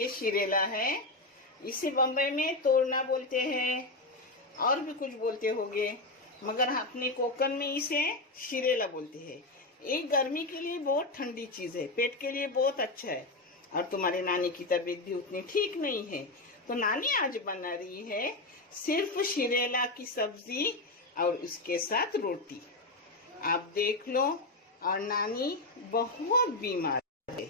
ये शिरेला है। इसे बम्बई में तोड़ना बोलते हैं और भी कुछ बोलते होंगे, मगर अपने कोकण में इसे शिरेला बोलते हैं। ये गर्मी के लिए बहुत ठंडी चीज है, पेट के लिए बहुत अच्छा है। और तुम्हारे नानी की तबीयत भी उतनी ठीक नहीं है, तो नानी आज बना रही है सिर्फ शिरेला की सब्जी और उसके साथ रोटी। आप देख लो। और नानी बहुत बीमार है,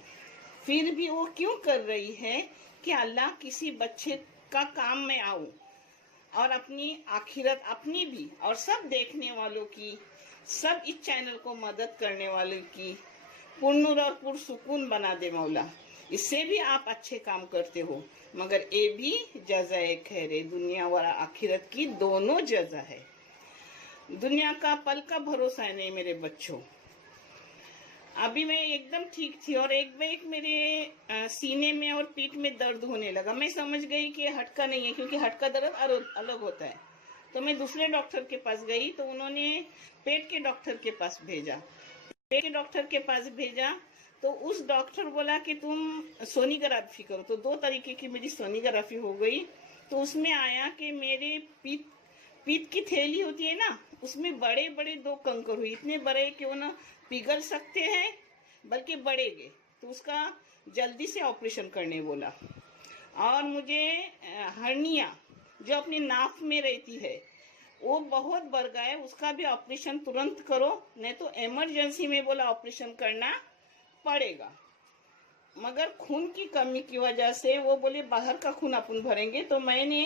फिर भी वो क्यों कर रही है कि अल्लाह किसी बच्चे का काम में आऊं और अपनी आखिरत अपनी भी और सब देखने वालों की, सब इस चैनल को मदद करने वालों की पुरनूर और पुरसुकून बना दे मौला। इससे भी आप अच्छे काम करते हो, मगर ये भी जज़ा खैर है। दुनिया और आखिरत की दोनों जज़ा है। दुनिया का पल का भरोसा है नहीं मेरे बच्चों। अभी मैं एकदम ठीक थी और एक मेरे सीने में और पीठ में दर्द होने लगा। मैं समझ गई कि हट का नहीं है, क्योंकि हट का दर्द अलग होता है। तो मैं दूसरे डॉक्टर के पास गई, तो उन्होंने पेट के डॉक्टर के पास भेजा। पेट के डॉक्टर के पास भेजा तो उस डॉक्टर बोला कि तुम सोनोग्राफी करो। तो 2 तरीके की मेरी सोनोग्राफी हो गई। तो उसमें आया कि मेरे पीठ की थैली होती है ना, उसमें बड़े बड़े 2 कंकर हुए, इतने बड़े कि वो ना पिघल सकते हैं बल्कि बढ़ेंगे। तो उसका जल्दी से ऑपरेशन करने बोला। और मुझे हर्निया जो अपनी नाक में रहती है वो बहुत बढ़ गया है, उसका भी ऑपरेशन तुरंत करो, नहीं तो इमरजेंसी में बोला ऑपरेशन करना पड़ेगा। मगर खून की कमी की वजह से वो बोले बाहर का खून अपन भरेंगे। तो मैंने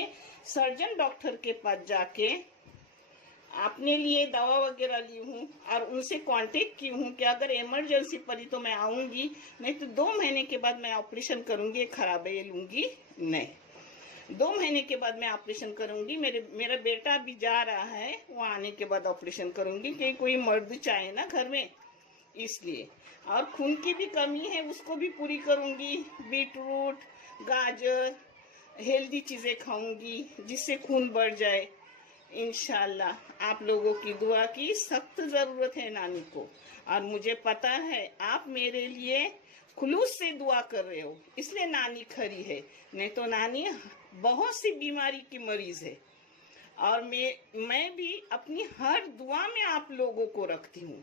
सर्जन डॉक्टर के पास जाके अपने लिए दवा वगैरह ली हूँ और उनसे कांटेक्ट की हूँ कि अगर इमरजेंसी पड़ी तो मैं आऊंगी, नहीं तो 2 महीने के बाद मैं ऑपरेशन करूंगी। खराब है ये लूंगी नहीं। 2 महीने के बाद मैं ऑपरेशन करूंगी। मेरा बेटा भी जा रहा है, वो आने के बाद ऑपरेशन करूंगी, क्योंकि कोई मर्द चाहे ना घर में, इसलिए। और खून की भी कमी है, उसको भी पूरी करूंगी। बीटरूट, गाजर, हेल्दी चीजें खाऊंगी जिससे खून बढ़ जाए इंशाल्लाह। आप लोगों की दुआ की सख्त जरूरत है नानी को, और मुझे पता है आप मेरे लिए खुलूस से दुआ कर रहे हो, इसलिए नानी खरी है। नहीं तो नानी बहुत सी बीमारी की मरीज है। और मैं भी अपनी हर दुआ में आप लोगों को रखती हूँ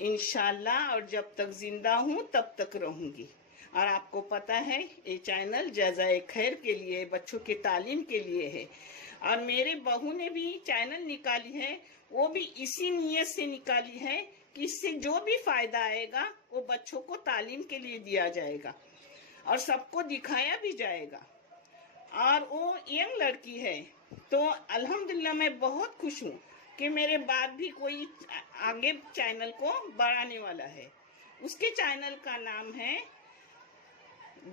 इंशाल्लाह, और जब तक जिंदा हूँ तब तक रहूंगी। और आपको पता है ये चैनल जज़ाए खैर के लिए, बच्चों के तालीम के लिए है। और मेरे बहू ने भी चैनल निकाली है, वो भी इसी नीयत से निकाली है कि इससे जो भी फायदा आएगा वो बच्चों को तालीम के लिए दिया जाएगा और सबको दिखाया भी जाएगा। और वो यंग लड़की है, तो अल्हम्दुलिल्लाह मैं बहुत खुश हूँ कि मेरे बाद भी कोई आगे चैनल को बढ़ाने वाला है। उसके चैनल का नाम है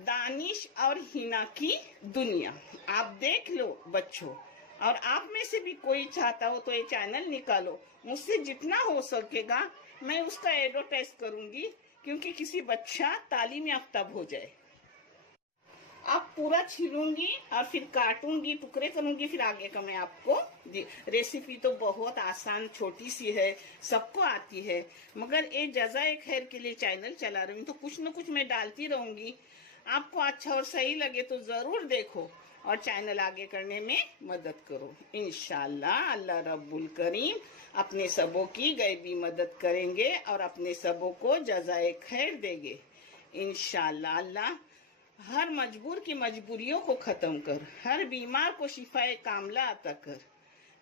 दानिश और हिना की दुनिया। आप देख लो बच्चों, और आप में से भी कोई चाहता हो तो ये चैनल निकालो। मुझसे जितना हो सकेगा मैं उसका एडवर्टाइज करूंगी, क्योंकि किसी बच्चा तालीम याफ्ता हो जाए। अब पूरा छीलूंगी और फिर काटूंगी, टुकड़े करूंगी, फिर आगे का मैं आपको रेसिपी तो बहुत आसान छोटी सी है, सबको आती है, मगर ये जज़ाए खैर के लिए चैनल चला रही हूँ तो कुछ न कुछ मैं डालती रहूंगी। आपको अच्छा और सही लगे तो जरूर देखो और चैनल आगे करने में मदद करो इंशाल्लाह। अल्लाह रब्बुल करीम अपने सबों की गैबी मदद करेंगे और अपने सबों को जज़ाए खैर देंगे इंशाल्लाह। अल्लाह हर मजबूर की मजबूरियों को खत्म कर, हर बीमार को शिफाए कामला अता कर।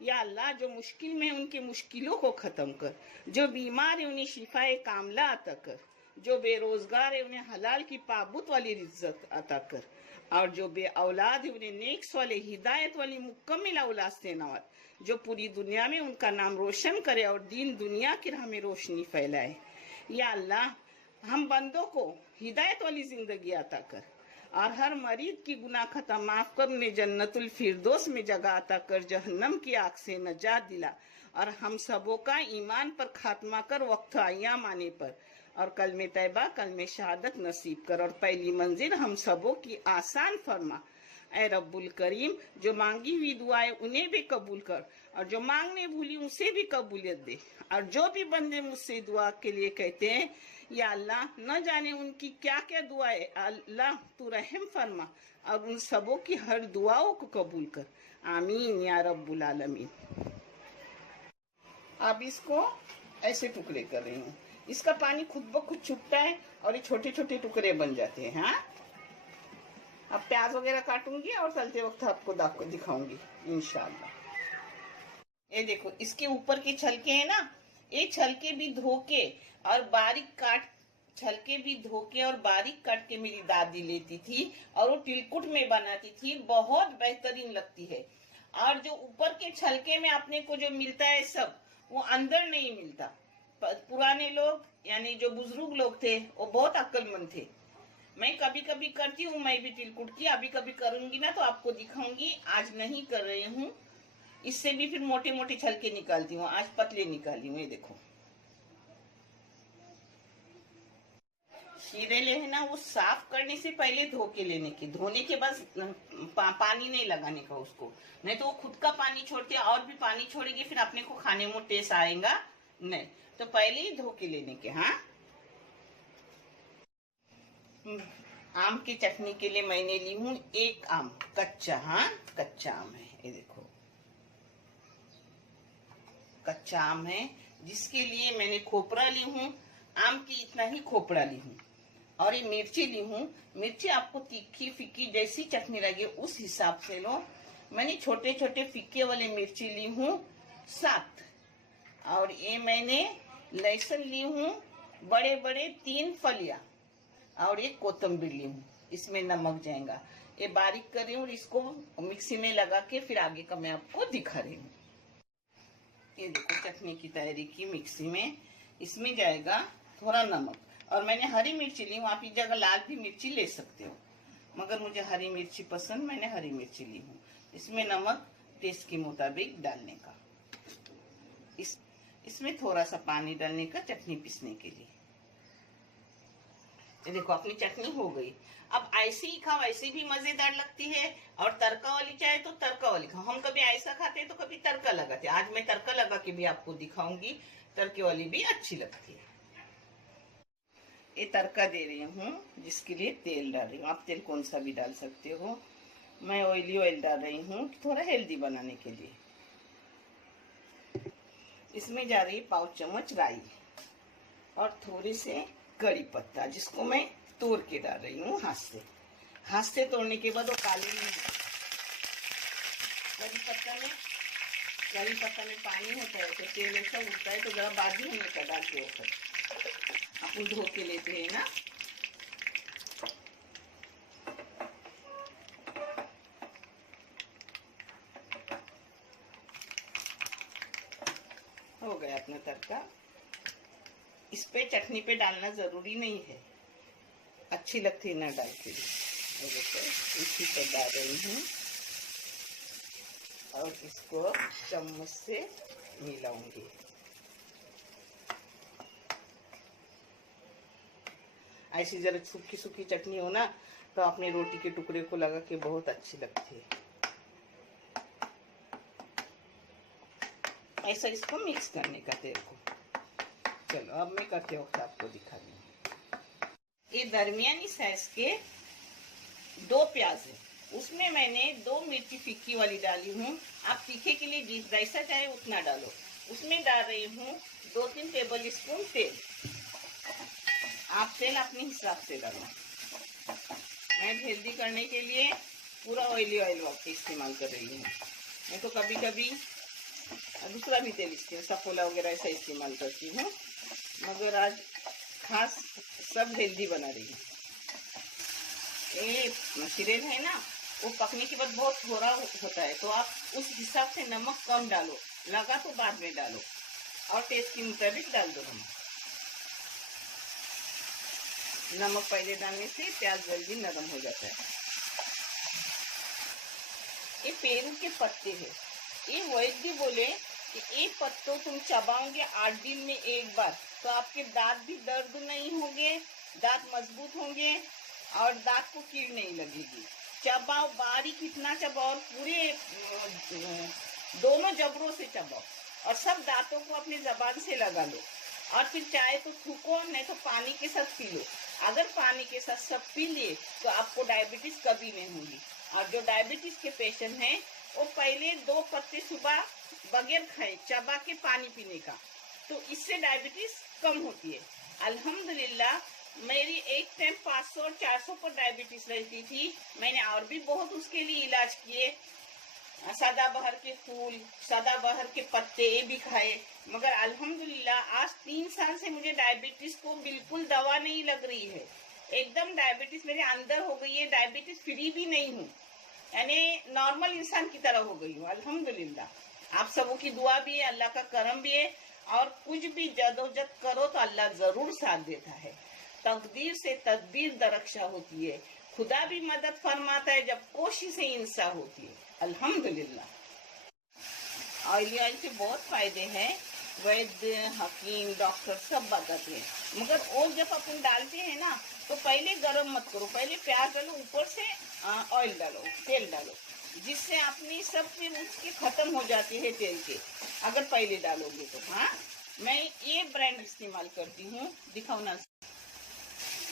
या अल्लाह जो मुश्किल में है उनकी मुश्किलों को खत्म कर, जो बीमार है उन्हें शिफाए कामला अता कर, जो बेरोजगार है उन्हें हलाल की पाबूत वाली इज्जत अता कर, और जो बे औलाद है उन्हें नेक्स वाले हिदायत वाली मुकम्मल औलाद से नवाज, जो पूरी दुनिया में उनका नाम रोशन करे और दीन दुनिया की राह में रोशनी फैलाए। या अल्लाह हम बंदों को हिदायत वाली जिंदगी अता कर, और हर मरीज की गुनाह खता माफ कर, उन्हें जन्नतुल फिरदौस में जगह अता कर, जहन्नम की आग से नजात दिला, और हम सबों का ईमान पर खात्मा कर वक्त अय्याम आने पर, और कलमे तैयबा कलमे शहादत नसीब कर, और पहली मंजिल हम सबों की आसान फरमा। ऐ रब्बुल करीम, जो मांगी हुई दुआएं उन्हें भी कबूल कर, और जो मांगने भूली उसे भी कबूलियत दे। और जो भी बंदे मुझसे दुआ के लिए कहते हैं, या अल्लाह न जाने उनकी क्या क्या दुआएं, अल्लाह तू रहम फरमा और उन सबों की हर दुआओं को कबूल कर। आमीन या रब्बुल आलमीन। अब इसको ऐसे टुकड़े कर रही हूँ। इसका पानी खुद ब खुद छूटता है और ये छोटे छोटे टुकड़े बन जाते हैं। हाँ, अब प्याज वगैरह काटूंगी और तलते वक्त आपको दिखाऊंगी इंशाल्लाह। ये देखो, इसके ऊपर के छलके हैं ना, ये छलके भी धो के और बारीक काट के मेरी दादी लेती थी और वो तिलकुट में बनाती थी, बहुत बेहतरीन लगती है। और जो ऊपर के छलके में अपने को जो मिलता है सब, वो अंदर नहीं मिलता। पुराने लोग यानी जो बुजुर्ग लोग थे वो बहुत अक्लमंद थे। मैं कभी कभी करती हूँ, मैं भी तिलकुट की, अभी कभी करूंगी ना तो आपको दिखाऊंगी। आज नहीं कर रही हूँ, इससे भी फिर मोटे मोटे छलके निकालती हूँ, आज पतले निकाली हूँ। ये देखो, शीरे है ना, वो साफ करने से पहले धो के लेने की, धोने के बाद पानी नहीं लगाने का उसको, नहीं तो वो खुद का पानी छोड़ते और भी पानी छोड़ेगी, फिर अपने को खाने में टेस्ट आएगा नहीं। तो पहले ही धो के लेने के। हाँ, आम की चटनी के लिए मैंने ली हूँ एक आम कच्चा। हाँ, कच्चा आम है, ये देखो कच्चा आम है, जिसके लिए मैंने खोपरा ली हूँ। आम की इतना ही खोपरा ली हूँ। और ये मिर्ची ली हूँ। मिर्ची आपको तीखी फीकी जैसी चटनी लगे उस हिसाब से लो। मैंने छोटे छोटे फीके वाले मिर्ची ली हूँ 7। और ये मैंने लहसुन ली हूँ बड़े बड़े 3 फलियां, और एक कोतंबीर ली हूँ। इसमें नमक जाएगा। ये बारीक कर रही हूँ, इसको मिक्सी में लगा के फिर आगे का मैं आपको दिखा रही हूँ। ये देखो चटनी की तैयारी की मिक्सी में। इसमें जाएगा थोड़ा नमक, और मैंने हरी मिर्ची ली हूँ। आप इस जगह लाल भी मिर्ची ले सकते हो, मगर मुझे हरी मिर्ची पसंद, मैंने हरी मिर्ची ली हूँ। इसमें नमक टेस्ट के मुताबिक डालने का, इसमें थोड़ा सा पानी डालने का चटनी पीसने के लिए। ये देखो अपनी चटनी हो गई। अब ऐसे ही खाओ, ऐसे भी मजेदार लगती है, और तड़का वाली चाहे तो तड़का वाली खाओ। हम कभी ऐसा खाते हैं तो कभी तड़का लगाते हैं। आज मैं तड़का लगा के भी आपको दिखाऊंगी, तड़के वाली भी अच्छी लगती है। ये तड़का दे रही हूँ, जिसके लिए तेल डाल रही हूँ। आप तेल कौन सा भी डाल सकते हो, मैं ऑयली ऑयल डाल रही हूँ थोड़ा हेल्दी बनाने के लिए। इसमें जा रही है 1 चम्मच राई और थोड़े से कड़ी पत्ता, जिसको मैं तोड़ के डाल रही हूँ हाथ से तोड़ने के बाद वो काले नहीं। कड़ी पत्ता में पानी होता है तो तेल ऐसा उठता है, तो जरा बाजू होने का डालते हो, अपन धो के लेते हैं ना। हो गया अपना तड़का। इस पे चटनी पे डालना जरूरी नहीं है, अच्छी लगती है ना डाल के भी। इसी पर डाल रही हूँ और इसको चम्मच से मिलाऊंगी। ऐसी जरा सूखी सूखी चटनी हो ना तो अपने रोटी के टुकड़े को लगा के बहुत अच्छी लगती है। ऐसा इसको मिक्स करने का तेल को। चलो अब मैं करते वक्त आपको दिखा रही हूँ। ये दरमियानी साइज के 2 प्याज है, उसमें मैंने 2 मिर्ची फीकी वाली डाली हूँ। आप तीखे के लिए जैसा चाहे उतना डालो। उसमें डाल रही हूँ 2-3 टेबल स्पून तेल। आप तेल अपने हिसाब से डालो। मैं हेल्दी करने के लिए पूरा ऑयली ऑयल इस्तेमाल कर रही हूँ। मैं तो कभी कभी दूसरा भी तेल सफोला वगैरह ऐसा इस्तेमाल करती हूँ, मगर आज खास सब हेल्दी बना रही हूँ। ये मशीरेल है ना, वो पकने के बाद बहुत थोड़ा होता है, तो आप उस हिसाब से नमक कम डालो, लगा तो बाद में डालो, और टेस्ट के मुताबिक डाल दो। नमक पहले डालने से प्याज जल्दी नरम हो जाता है। ये पेरू के पत्ते हैं। ये वैद्य बोले कि ये पत्तों तुम चबाओगे 8 दिन में एक बार, तो आपके दांत भी दर्द नहीं होंगे, दांत मजबूत होंगे और दांत को कीड़ नहीं लगेगी। चबाओ, बारीक इतना चबाओ और पूरे दोनों जबड़ों से चबाओ और सब दांतों को अपनी जबान से लगा लो और फिर चाहे तो थूको, नहीं तो पानी के साथ पी लो। अगर पानी के साथ सब पी लिए तो आपको डायबिटीज कभी नहीं होगी। और जो डायबिटीज के पेशेंट हैं वो पहले 2 पत्ते सुबह बगैर खाए चबा के पानी पीने का, तो इससे डायबिटीज कम होती है। अल्हम्दुलिल्लाह मेरी एक टाइम 500 और 400 पर डायबिटीज रहती थी। मैंने और भी बहुत उसके लिए इलाज किए, सदाबहार के फूल, सदाबहार के पत्ते ये भी खाए, मगर अल्हम्दुलिल्लाह आज 3 साल से मुझे डायबिटीज को बिल्कुल दवा नहीं लग रही है। एकदम डायबिटीज मेरे अंदर हो गई है, डायबिटीज फ्री भी नहीं हूँ, यानी नॉर्मल इंसान की तरह हो गई हूँ अल्हम्दुलिल्लाह। आप सबों की दुआ भी है, अल्लाह का करम भी है, और कुछ भी जदोजहद करो तो अल्लाह जरूर साथ देता है। तकदीर से तदबीर दरक्षा होती है, खुदा भी मदद फरमाता है जब कोशिशें इंसान होती है अल्हम्दुलिल्लाह। ऑयली ऑयल के बहुत फायदे हैं, वैद्य, हकीम, डॉक्टर सब बताते हैं, मगर वो जब अपन डालते हैं ना तो पहले गरम मत करो, पहले प्याज डालो, ऊपर से ऑयल डालो, तेल डालो, जिससे अपनी सब फिर उसकी खत्म हो जाती है तेल के, अगर पहले डालोगे तो। हाँ, मैं ये ब्रांड इस्तेमाल करती हूँ, दिखाओ ना,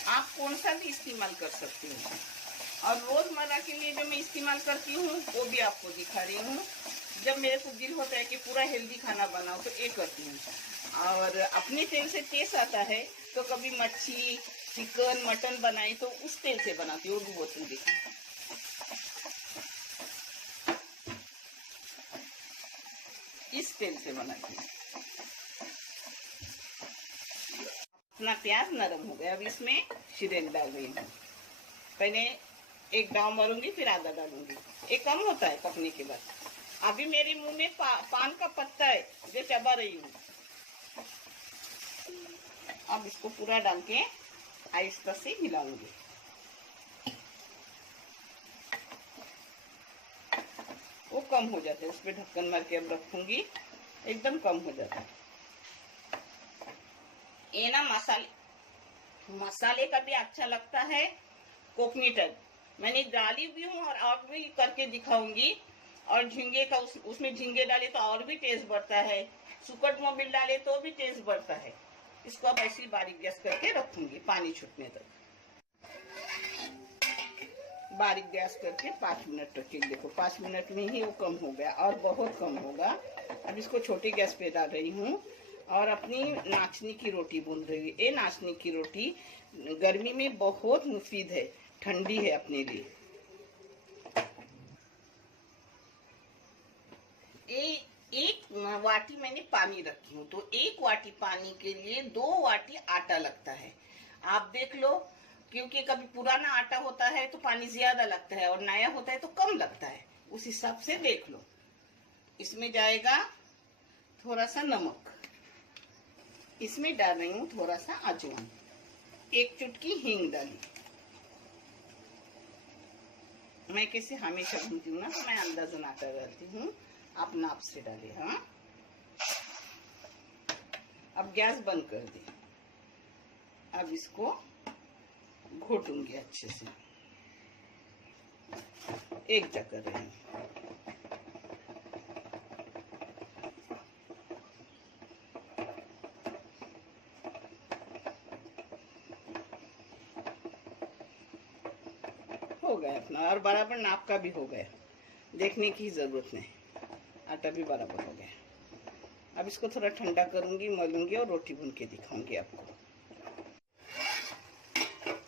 आप कौन सा भी इस्तेमाल कर सकते हो। और रोजमर्रा के लिए जो मैं इस्तेमाल करती हूँ वो भी आपको दिखा रही हूँ। जब मेरे को दिल होता है कि पूरा हेल्दी खाना बनाओ तो ये करती हूँ, और अपने तेल से टेस्ट आता है तो कभी मच्छी, चिकन, मटन बनाई तो उस तेल से बनाती हूँ, वो भी बहुत देखा। इस तेल से बनाती हूँ। अपना प्याज नरम हो गया, अब इसमें शीरेल डाल रही हूँ। पहले एक दाव मारूंगी, फिर आधा डालूंगी, ये कम होता है पकने के बाद। अभी मेरे मुंह में पान का पत्ता है जो चबा रही हूँ। अब इसको पूरा डाल के आहिस्ता से हिलाऊंगी। वो कम हो जाता है, उस पर ढक्कन मार के अब रखूंगी, एकदम कम हो जाता है। ये ना मसाले का भी अच्छा लगता है, कोकनी टाइप मैंने डाली भी हूँ और भी करके दिखाऊंगी। और झींगे का उसमें झींगे डाले तो और भी टेस्ट बढ़ता है, सुकट मोबिल डाले तो भी टेस्ट बढ़ता है। इसको अब ऐसी बारीक गैस करके रखूंगी पानी छूटने तक। बारीक गैस करके 5 मिनट रखेंगे। देखो 5 मिनट में ही वो कम हो गया, और बहुत कम होगा। अब इसको छोटी गैस पे डाल रही हूँ और अपनी नाचनी की रोटी भून रही हूँ। ये नाचनी की रोटी गर्मी में बहुत मुफीद है, ठंडी है अपने लिए। एक वाटी मैंने पानी रखी हूँ, तो 1 वाटी पानी के लिए 2 वाटी आटा लगता है। आप देख लो, क्योंकि कभी पुराना आटा होता है तो पानी ज्यादा लगता है और नया होता है तो कम लगता है, उस हिसाब से देख लो। इसमें जाएगा थोड़ा सा नमक, इसमें डाल रही हूँ थोड़ा सा अजवाइन, 1 चुटकी हींग डाली। मैं कैसे हमेशा भूनती हूँ ना, तो मैं अंदाज़न आटा डालती हूँ, आप नाप से डालिए। हाँ, अब गैस बंद कर दी। अब इसको घोटूंगी अच्छे से, एक जगह रही। हो गया अपना, और बराबर नाप का भी हो गया, देखने की जरूरत नहीं, आटा भी बराबर हो गया। अब इसको थोड़ा ठंडा करूंगी, मलूंगी और रोटी भून के दिखाऊंगी आपको।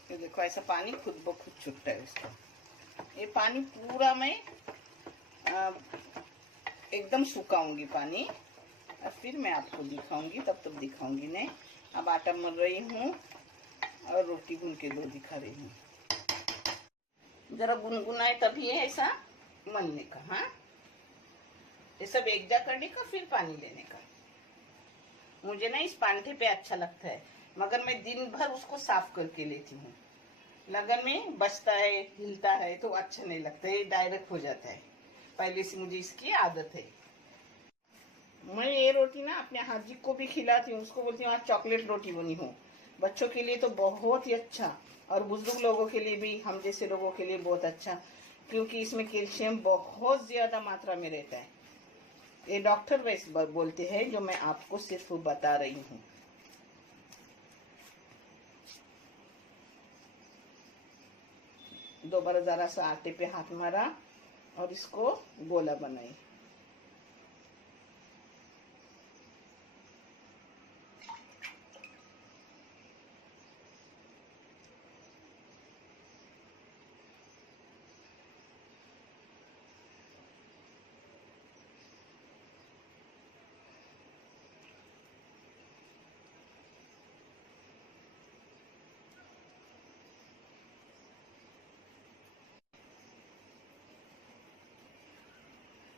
तो देखो ऐसा पानी खुद ब खुद छूटता है इसका। ये पानी पूरा मैं एकदम सुखाऊंगी पानी, और फिर मैं आपको दिखाऊंगी, तब तक दिखाऊंगी नहीं। अब आटा मल रही हूँ और रोटी भून के दो दिखा रही हूँ। जरा गुनगुनाए तभी है ऐसा मलने का। हाँ, ये सब एक जा करने का, फिर पानी लेने का। मुझे ना इस पांठे पे अच्छा लगता है, मगर मैं दिन भर उसको साफ करके लेती हूँ। लगन में बचता है, हिलता है तो अच्छा नहीं लगता है, डायरेक्ट हो जाता है। पहले से मुझे इसकी आदत है। मैं ये रोटी ना अपने हाजी को भी खिलाती हूँ, उसको बोलती हूँ आज चॉकलेट रोटी बनी हो। बच्चों के लिए तो बहुत ही अच्छा, और बुजुर्ग लोगों के लिए भी, हम जैसे लोगों के लिए बहुत अच्छा। क्योंकि इसमें कैल्शियम बहुत ज्यादा मात्रा में रहता है। ये डॉक्टर वैसे बोलते हैं, जो मैं आपको सिर्फ बता रही हूँ। दोबारा जरा सा आटे पे हाथ मारा और इसको गोला बनाई।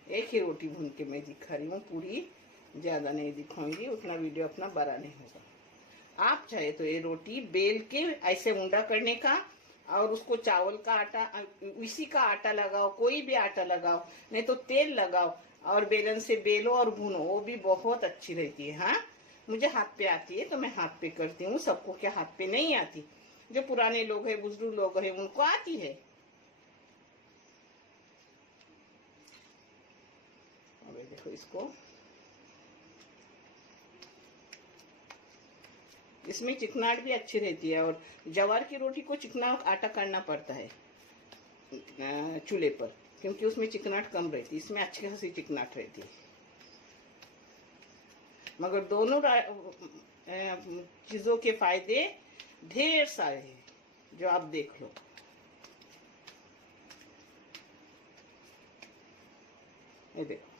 एक ही रोटी भून के मैं दिखा रही हूँ, पूरी ज्यादा नहीं दिखाऊंगी, उतना वीडियो अपना बड़ा नहीं होगा। आप चाहे तो ये रोटी बेल के ऐसे उंडा करने का, और उसको चावल का आटा, इसी का आटा लगाओ, कोई भी आटा लगाओ, नहीं तो तेल लगाओ और बेलन से बेलो और भूनो, वो भी बहुत अच्छी रहती है। हाँ, मुझे हाथ पे आती है तो मैं हाथ पे करती हूँ, सबको क्या हाथ पे नहीं आती। जो पुराने लोग हैं, बुजुर्ग लोग हैं, उनको आती है। देखो इसको, इसमें चिकनाहट भी अच्छी रहती है, और ज्वार की रोटी को चिकना आटा करना पड़ता है चूल्हे पर, क्योंकि उसमें चिकनाहट कम रहती है, इसमें अच्छी खासी चिकनाहट रहती है। मगर दोनों चीजों के फायदे ढेर सारे हैं, जो आप देख लो। ये देखो,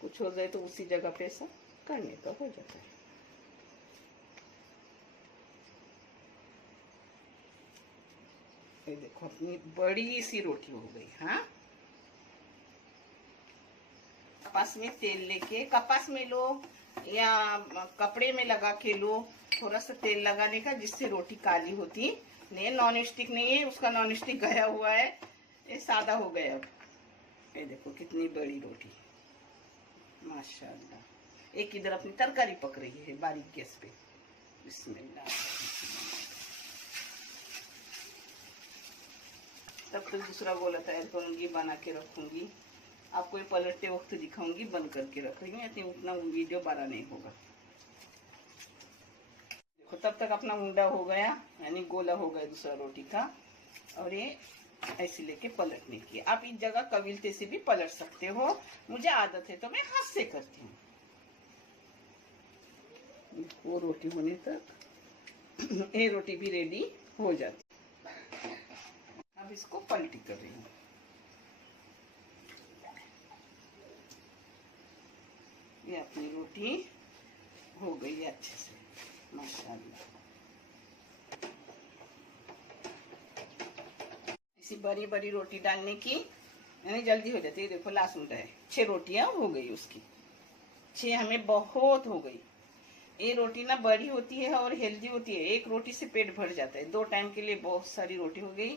कुछ हो जाए तो उसी जगह पे ऐसा करने का हो जाता है। ये देखो, अपनी बड़ी सी रोटी हो गई। हाँ, कपास में तेल लेके, कपास में लो या कपड़े में लगा के लो, थोड़ा सा तेल लगाने का, जिससे रोटी काली होती नहीं। नॉन स्टिक नहीं है, उसका नॉन स्टिक गया हुआ है, ये सादा हो गया। अब ये देखो कितनी बड़ी रोटी, माशाल्लाह। एक इधर अपनी तरकारी पक रही है बारीक गैस पे। बिस्मिल्लाह। तब तक दूसरा गोला तैयार करूंगी, बना के रखूंगी, आपको ये पलटते वक्त दिखाऊंगी। बंद करके रख रही हूँ, उतना वीडियो बड़ा नहीं होगा। देखो, तब तक अपना मुंडा हो गया, यानी गोला हो गया दूसरा रोटी का। और ये ऐसे लेके पलटने की, आप इस जगह कविलते से भी पलट सकते हो, मुझे आदत है तो मैं हाथ से करती हूँ। वो रोटी होने तक ये रोटी भी रेडी हो जाती। अब इसको पलटी कर रही हूँ। ये अपनी रोटी हो गई है अच्छे से, माशाल्लाह। इसी बड़ी बड़ी रोटी डालने की, यानी जल्दी हो जाती है। देखो लास्ट उल्टा है, 6 रोटियां हो गई उसकी, 6 हमें बहुत हो गई। ये रोटी ना बड़ी होती है और हेल्दी होती है, एक रोटी से पेट भर जाता है। 2 टाइम के लिए बहुत सारी रोटी हो गई।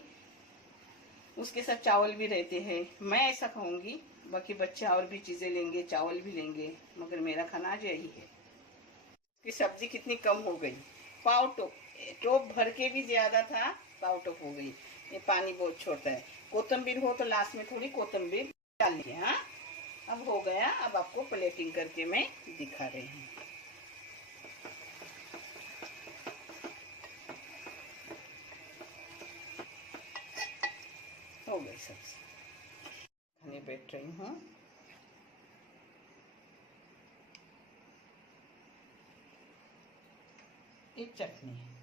उसके साथ चावल भी रहते हैं, मैं ऐसा खाऊंगी, बाकी बच्चे और भी चीजें लेंगे, चावल भी लेंगे, मगर मेरा खाना आज यही है। कि सब्जी कितनी कम हो गई, पाव टोप भर के भी ज्यादा था, पाव टोप हो गई। ये पानी बहुत छोड़ता है। कोतंबीर हो तो लास्ट में थोड़ी कोतंबीर डालनी है। हाँ, अब हो गया। अब आपको प्लेटिंग करके मैं दिखा रही हूँ। हो गई सब्जी, खाने बैठ रही हूँ। एक चटनी है,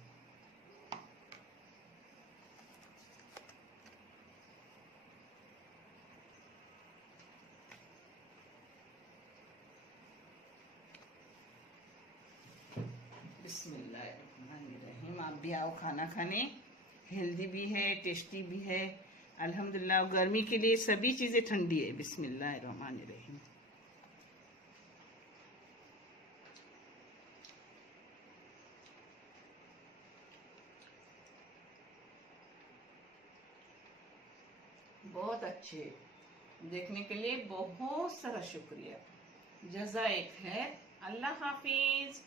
बिस्मिल्लाहिर्रहमानिर्रहीम। आप भी आओ खाना खाने, हेल्दी भी है, टेस्टी भी है, अल्हम्दुलिल्लाह। गर्मी के लिए सभी चीजें ठंडी है। बिस्मिल्लाहिर्रहमानिर्रहीम। बहुत अच्छे, देखने के लिए बहुत सारा शुक्रिया, जज़ा एक है। अल्लाह हाफिज।